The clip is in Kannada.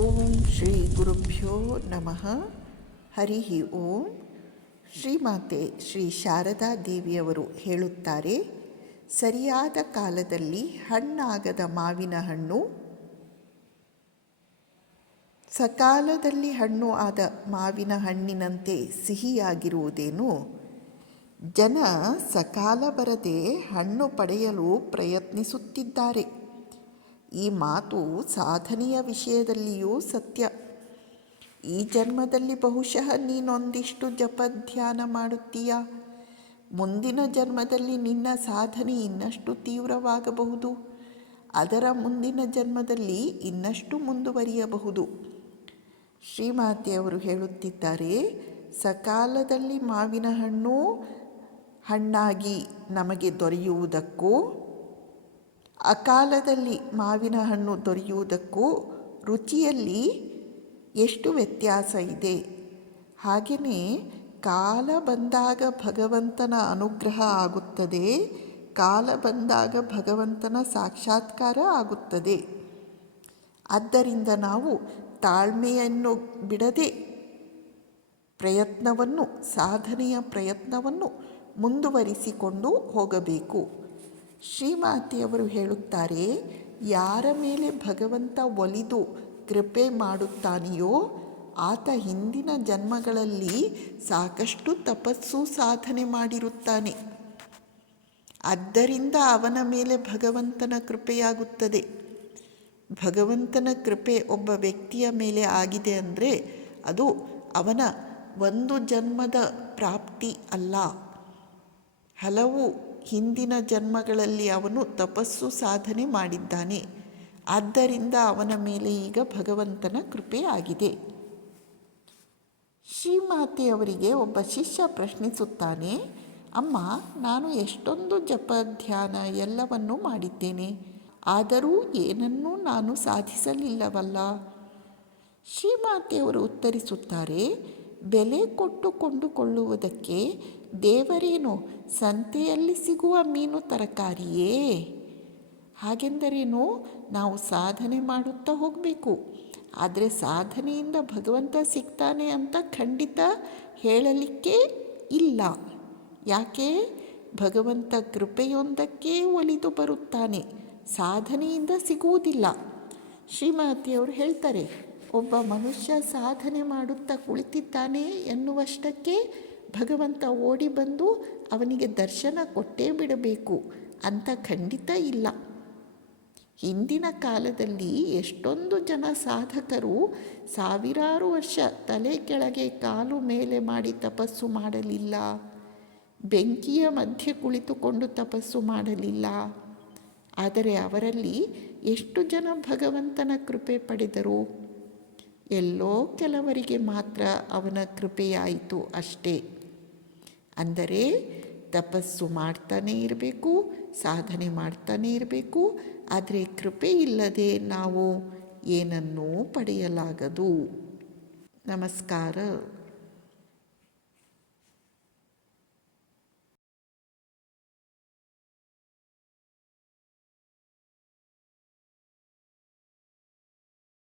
ಓಂ ಶ್ರೀ ಗುರುಭ್ಯೋ ನಮಃ. ಹರಿ ಓಂ. ಶ್ರೀಮಾತೆ ಶ್ರೀ ಶಾರದಾ ದೇವಿಯವರು ಹೇಳುತ್ತಾರೆ, ಸರಿಯಾದ ಕಾಲದಲ್ಲಿ ಹಣ್ಣಾಗದ ಮಾವಿನ ಹಣ್ಣು, ಸಕಾಲದಲ್ಲಿ ಹಣ್ಣು ಆದ ಮಾವಿನ ಹಣ್ಣಿನಂತೆ ಸಿಹಿಯಾಗಿರುವುದೇನು? ಜನ ಸಕಾಲ ಬರದೆ ಹಣ್ಣು ಪಡೆಯಲು ಪ್ರಯತ್ನಿಸುತ್ತಿದ್ದಾರೆ. ಈ ಮಾತು ಸಾಧನೆಯ ವಿಷಯದಲ್ಲಿಯೂ ಸತ್ಯ. ಈ ಜನ್ಮದಲ್ಲಿ ಬಹುಶಃ ನೀನೊಂದಿಷ್ಟು ಜಪ ಧ್ಯಾನ ಮಾಡುತ್ತೀಯ. ಮುಂದಿನ ಜನ್ಮದಲ್ಲಿ ನಿನ್ನ ಸಾಧನೆ ಇನ್ನಷ್ಟು ತೀವ್ರವಾಗಬಹುದು. ಅದರ ಮುಂದಿನ ಜನ್ಮದಲ್ಲಿ ಇನ್ನಷ್ಟು ಮುಂದುವರಿಯಬಹುದು. ಶ್ರೀಮಾತೆಯವರು ಹೇಳುತ್ತಿದ್ದಾರೆ, ಸಕಾಲದಲ್ಲಿ ಮಾವಿನ ಹಣ್ಣು ಹಣ್ಣಾಗಿ ನಮಗೆ ದೊರೆಯುವುದಕ್ಕೂ ಅಕಾಲದಲ್ಲಿ ಮಾವಿನ ಹಣ್ಣು ದೊರೆಯುವುದಕ್ಕೂ ರುಚಿಯಲ್ಲಿ ಎಷ್ಟು ವ್ಯತ್ಯಾಸ ಇದೆ. ಹಾಗೆಯೇ ಕಾಲ ಬಂದಾಗ ಭಗವಂತನ ಅನುಗ್ರಹ ಆಗುತ್ತದೆ, ಕಾಲ ಬಂದಾಗ ಭಗವಂತನ ಸಾಕ್ಷಾತ್ಕಾರ ಆಗುತ್ತದೆ. ಆದ್ದರಿಂದ ನಾವು ತಾಳ್ಮೆಯನ್ನು ಬಿಡದೆ ಸಾಧನೆಯ ಪ್ರಯತ್ನವನ್ನು ಮುಂದುವರಿಸಿಕೊಂಡು ಹೋಗಬೇಕು. ಶ್ರೀಮಾತೆಯವರು ಹೇಳುತ್ತಾರೆ, ಯಾರ ಮೇಲೆ ಭಗವಂತ ಒಲಿದು ಕೃಪೆ ಮಾಡುತ್ತಾನೆಯೋ ಆತ ಹಿಂದಿನ ಜನ್ಮಗಳಲ್ಲಿ ಸಾಕಷ್ಟು ತಪಸ್ಸು ಸಾಧನೆ ಮಾಡಿರುತ್ತಾನೆ. ಆದ್ದರಿಂದ ಅವನ ಮೇಲೆ ಭಗವಂತನ ಕೃಪೆಯಾಗುತ್ತದೆ. ಭಗವಂತನ ಕೃಪೆ ಒಬ್ಬ ವ್ಯಕ್ತಿಯ ಮೇಲೆ ಆಗಿದೆ ಅಂದರೆ ಅದು ಅವನ ಒಂದು ಜನ್ಮದ ಪ್ರಾಪ್ತಿ ಅಲ್ಲ. ಹಲವು ಹಿಂದಿನ ಜನ್ಮಗಳಲ್ಲಿ ಅವನು ತಪಸ್ಸು ಸಾಧನೆ ಮಾಡಿದ್ದಾನೆ. ಆದ್ದರಿಂದ ಅವನ ಮೇಲೆ ಈಗ ಭಗವಂತನ ಕೃಪೆ ಆಗಿದೆ. ಶ್ರೀಮಾತೆಯವರಿಗೆ ಒಬ್ಬ ಶಿಷ್ಯ ಪ್ರಶ್ನಿಸುತ್ತಾನೆ, ಅಮ್ಮ, ನಾನು ಎಷ್ಟೊಂದು ಜಪ ಧ್ಯಾನ ಎಲ್ಲವನ್ನೂ ಮಾಡಿದ್ದೇನೆ, ಆದರೂ ಏನನ್ನೂ ನಾನು ಸಾಧಿಸಲಿಲ್ಲವಲ್ಲ. ಶ್ರೀಮಾತೆಯವರು ಉತ್ತರಿಸುತ್ತಾರೆ, ಬೆಲೆ ಕೊಟ್ಟು ಕೊಂಡುಕೊಳ್ಳುವುದಕ್ಕೆ ದೇವರೇನು ಸಂತೆಯಲ್ಲಿ ಸಿಗುವ ಮೀನು ತರಕಾರಿಯೇ? ಹಾಗೆಂದರೇನು? ನಾವು ಸಾಧನೆ ಮಾಡುತ್ತಾ ಹೋಗಬೇಕು. ಆದರೆ ಸಾಧನೆಯಿಂದ ಭಗವಂತ ಸಿಗ್ತಾನೆ ಅಂತ ಖಂಡಿತ ಹೇಳಲಿಕ್ಕೆ ಇಲ್ಲ. ಯಾಕೆ? ಭಗವಂತ ಕೃಪೆಯೊಂದಕ್ಕೆ ಒಲಿದು ಬರುತ್ತಾನೆ, ಸಾಧನೆಯಿಂದ ಸಿಗುವುದಿಲ್ಲ. ಶ್ರೀಮಾತೆಯವರು ಹೇಳ್ತಾರೆ, ಒಬ್ಬ ಮನುಷ್ಯ ಸಾಧನೆ ಮಾಡುತ್ತಾ ಕುಳಿತಿದ್ದಾನೆ ಎನ್ನುವಷ್ಟಕ್ಕೆ ಭಗವಂತ ಓಡಿ ಬಂದು ಅವನಿಗೆ ದರ್ಶನ ಕೊಟ್ಟೇ ಬಿಡಬೇಕು ಅಂತ ಖಂಡಿತ ಇಲ್ಲ. ಹಿಂದಿನ ಕಾಲದಲ್ಲಿ ಎಷ್ಟೊಂದು ಜನ ಸಾಧಕರು ಸಾವಿರಾರು ವರ್ಷ ತಲೆ ಕೆಳಗೆ ಕಾಲು ಮೇಲೆ ಮಾಡಿ ತಪಸ್ಸು ಮಾಡಲಿಲ್ಲ, ಬೆಂಕಿಯ ಮಧ್ಯೆ ಕುಳಿತುಕೊಂಡು ತಪಸ್ಸು ಮಾಡಲಿಲ್ಲ. ಆದರೆ ಅವರಲ್ಲಿ ಎಷ್ಟು ಜನ ಭಗವಂತನ ಕೃಪೆ ಪಡೆದರು? ಎಲ್ಲೋ ಕೆಲವರಿಗೆ ಮಾತ್ರ ಅವನ ಕೃಪೆಯಾಯಿತು ಅಷ್ಟೇ. ಅಂದರೆ ತಪಸ್ಸು ಮಾಡ್ತಾನೇ ಇರಬೇಕು, ಸಾಧನೆ ಮಾಡ್ತಾನೇ ಇರಬೇಕು. ಆದರೆ ಕೃಪೆ ಇಲ್ಲದೆ ನಾವು ಏನನ್ನೂ ಪಡೆಯಲಾಗದು. ನಮಸ್ಕಾರ.